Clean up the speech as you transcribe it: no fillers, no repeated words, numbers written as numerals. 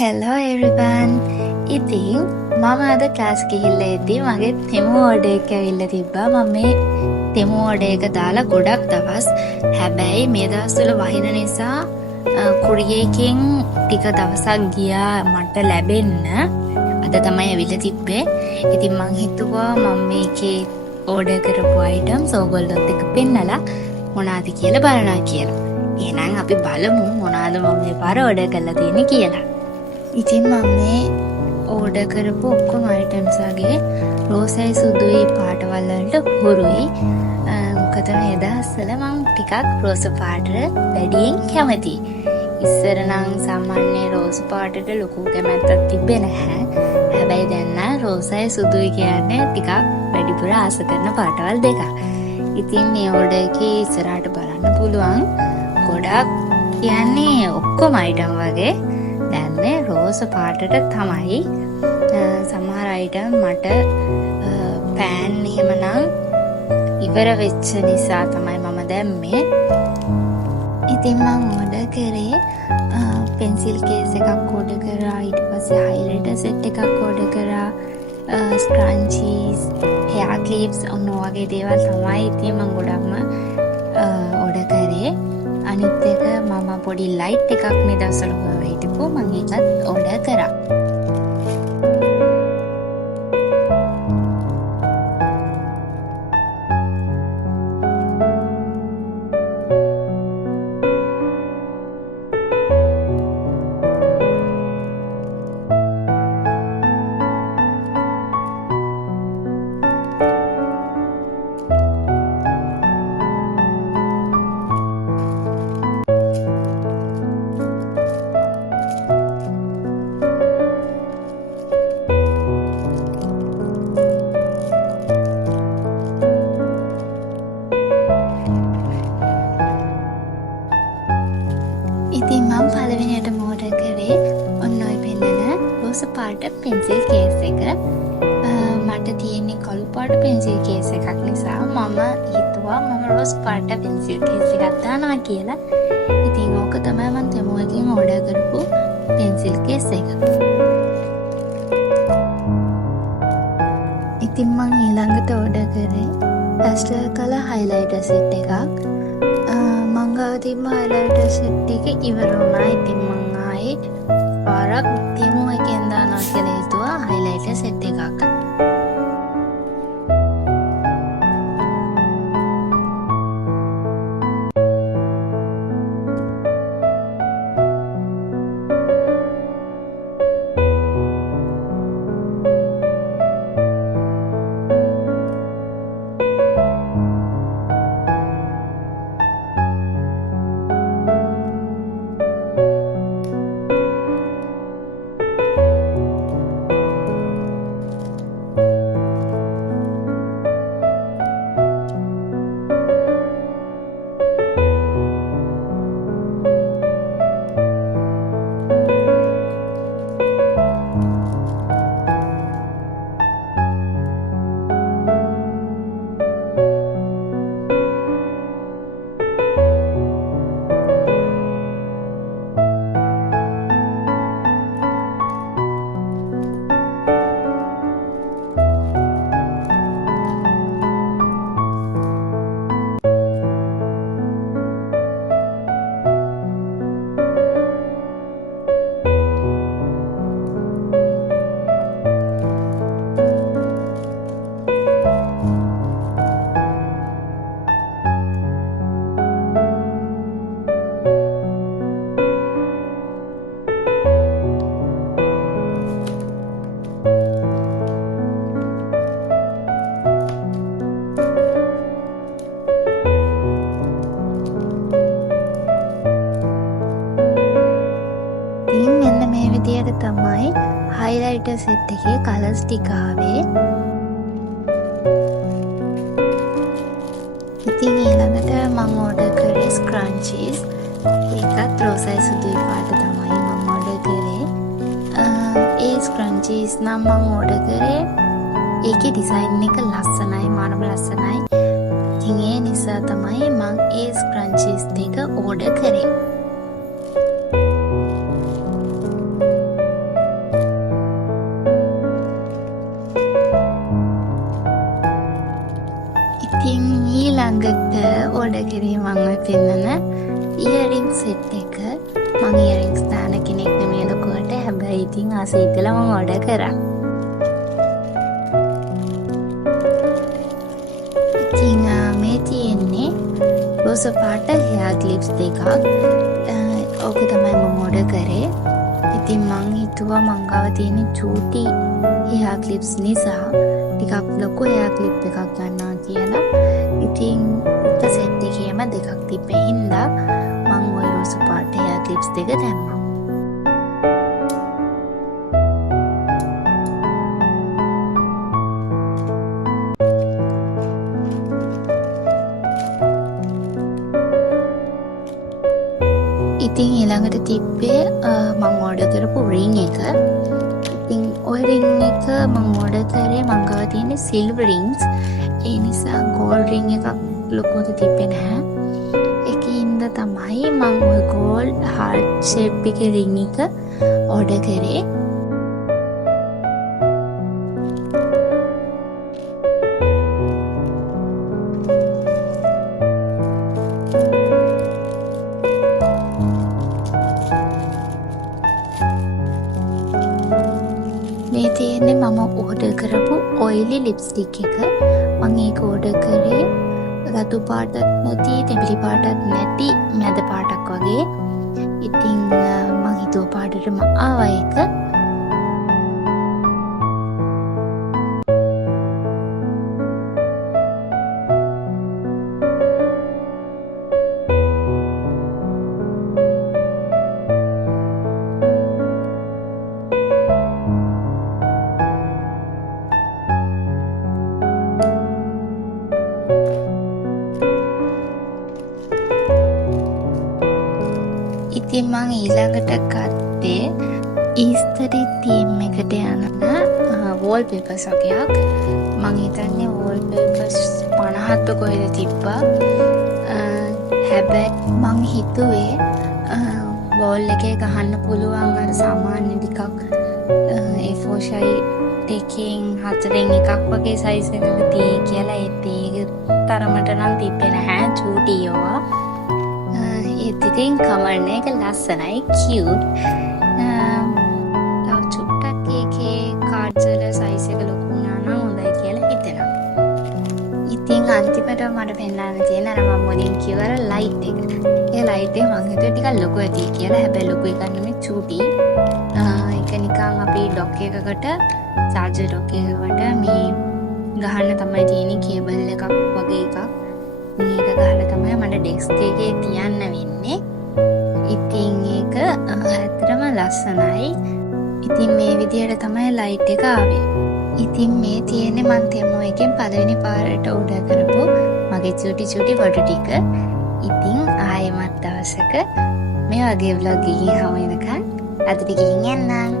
Hello everyone. ඉතින් මම අද ක්ලාස් ගිහිල්ලා එද්දි මගේ තෙමු ඕඩර් එක ඇවිල්ලා තිබ්බා. මම මේ තෙමු ඕඩර් එක දාලා ගොඩක් දවස්. හැබැයි මේ දවස්වල වහින නිසා කුරියර් එකෙන් ටික දවසක් ගියා මට ලැබෙන්න. අද තමයි ඇවිල්ලා තිබ්බේ. ඉතින් මං හිතුවා මම මේකේ ඕඩර් කරපු අයිටම්ස් ඕගොල්ලොත් එක්ක පෙන්නලා මොනවද කියලා බලනවා කියලා. එහෙනම් අපි බලමු මොනවද මම මේ පාර ඕඩර් කරලා තියෙන්නේ කියලා. ඉතින් මම මේ ඕඩර් කරපු ඔක්කොම අයිටම්ස් වගේ රෝසයි සුදුයි පාටවල් වලට හුරුයි. මොකද මේ දවස්වල මම ටිකක් රෝස පාටට වැඩියෙන් කැමතියි. ඉස්සර නම් සාමාන්‍ය රෝස පාටට ලොකු කැමැත්තක් තිබ්බේ නැහැ. හැබැයි දැන් නම් රෝසයි සුදුයි කියන්නේ ටිකක් වැඩිපුර ආස කරන පාටවල් දෙකක්. ඉතින් මේ ඕඩර් එකේ ඉස්සරහට බලන්න පුළුවන් ගොඩක් කියන්නේ ඔක්කොම අයිටම් වගේ දැන්නේ රෝස පාටට තමයි. සමහර අයිටම් මට පෑන් එහෙමනම් ඉවර වෙච්ච නිසා තමයි මම දැම්මේ. ඉතින් මම ඕඩර් කරේ පෙන්සිල් කේස් එකක් ඕඩර් කරා. ඊට පස්සේ හයිලයිටර් සෙට් එකක් ඕඩර් කරා. ස්ක්‍රන්චීස්, හෙයාර් ක්ලිප්ස් ඔන්න වගේ දේවල් තමයි ඉතින් මම ගොඩක්ම ඕඩර් කරේ. අනිත් එක මම පොඩි ලයිට් එකක් මේ දවස්වල හොයලා හිටපු මම ඒකත් ඕඩර් කරා. ඉතින් මම පළවෙනියටම ඕඩර් කරේ ඔන්න ඔය පෙන්නන රෝස පාට පෙන්සිල් කේස් එක. මට තියෙන්නේ කළු පාට පෙන්සිල් කේස් එකක් නිසා මම හිතුවා මම රෝස් පාට පෙන්සිල් කේස් එකක් දානවා කියලා. ඉතින් ඕක තමයි මම තෙමු එකෙන් ඕඩර් කරපු පෙන්සිල් කේස් එක. ඉතින් මම ඊළඟට ඕඩර් කරේ පැස්ටල් කලර් හයිලයිටර් සෙට් එකක්. මංගාව තිබ්බ හයිලයිටර් සෙට් එක ඉවර වුණා. ඉතින් මං ආයේ පාරක් තෙමු එකෙන් දානවා කියලා හිතුවා හයිලයිටර් සෙට් එකක්. තමයි හයිලයිටර් සෙට් එකේ කලර්ස් ටික ආවේ. ඉතින් ඊළඟට මම ඕඩර් කරේ ස්ක්‍රන්චීස්. ඒකත් රෝසයි සුදුයි පාට තමයි මම ඕඩර් කරේ. ඒ ස්ක්‍රන්චීස් නම් මම ඕඩර් කරේ ඒකේ ඩිසයින් එක ලස්සනයි, මානව ලස්සනයි. ඉතින් ඒ නිසා තමයි මම ඒ ස්ක්‍රන්චීස් දෙක ඕඩර් කරේ. ඊළඟට ඕඩර් කරේ මම ඔය පෙන්නන ඉයරින් සෙට් එක. මම ඉයරින්ස් දාන කෙනෙක් නෙමෙයි ලොකුවට. හැබැයි ඉතින් ආසයි කියලා මම ඕඩර් කරා. ඉතින් මේ තියෙන්නේ රෝස පාට හෙයා ක්ලිප්ස් දෙකක්. ඕක තමයි මම ඕඩර් කරේ. ඉතින් මං හිතුවා මං ගාව තියෙන චූටි හෙයා ක්ලිප්ස් නිසා ටිකක් ලොකු හෙයා ක්ලිප් එකක් ගන්නවා කියලා. ඉතින් උත සෙට් එකේම දෙකක් තිබ්බේ හින්දා මං ওই රෝස පාට හෙයා ක්ලිප්ස් දෙක දැම්මා. ඉතින් ඊළඟට තිබ්බේ මං ඕඩර් කරපු රින් එක. ඉතින් ওই රින් එක මං ඕඩර් කරේ මං ගාව තියෙන සිල්වර් රින්ග්ස්. ඒ නිසා ගෝල්ඩ් රින් එකක් ලොකුවට තිබ්බේ නැහැ. ඒකින්ද තමයි මං ওই ගෝල්ඩ් හાર્ට් ෂේප් එකේ රින් එක ඕඩර් කරේ. මේ තියෙන්නේ මම ඕඩර් කරපු ඔයිලි ලිප්ස්ටික් එක. මම ඒක ඕඩර් කරේ රතු පාටත් නැති, තෙඹිලි පාටත් නැති මැද පාටක් වගේ. ඉතින් මම හිතුව පාටටම ආවා ඒක. ඉතින් මං ඊළඟට ගත්තේ ඊස්ටරි තීම් එකට යන වෝල් පේපර්ස් වගේක්. මං හිතන්නේ වෝල් පේපර්ස් 50ක් කොහෙද තිබ්බා. හැබැයි මං හිතුවේ වෝල් එකේ ගහන්න පුළුවන් අර සාමාන්‍ය ටිකක් A4 ෂීට් එකකින් 4න් එකක් වගේ සයිස් එකක තියෙයි කියලා. ඒක තරමට නම් තිබ්බේ නැහැ, චූටි ඒවා. ඉතින් කමර් එක ලස්සනයි, කියුට්. තව චුට්ටක් ඒකේ කාඩ්ස් වල සයිස් එක ලොකු වුණා නම් හොඳයි කියලා හිතෙනවා. ඉතින් අන්තිමට මට පෙන්නන්න තියෙන අර මම මුලින් කිව්ව අර ලයිට් එක. ඒ ලයිට් එක මම හිතුවා ටිකක් ලොකු ඇති කියලා. හැබැයි ලොකු එකක් නෙමෙයි, චූටි. ඒක නිකන් අපි ඩොක් එකකට, චාර්ජර් ඩොක් එකකට මේ ගහන්න තමයි තියෙන්නේ, කේබල් එකක් වගේ එකක්. මේක ගහලා තමයි මට ඩෙස්ක් එකේ තියන්න වෙන්නේ. ඉතින් ඒක ඇත්තටම ලස්සනයි. ඉතින් මේ විදිහට තමයි ලයිට් එක ආවේ. ඉතින් මේ තියෙන්නේ මං තෙමෝ එකෙන් පළවෙනි පාරට ඕඩර් කරපු මගේ චූටි ෆොටෝ ටික. ඉතින් ආයෙමත් දවසක මේ වගේ vlog එකකින් හමු වෙනකන් අදට ගිහින් යන්නම්.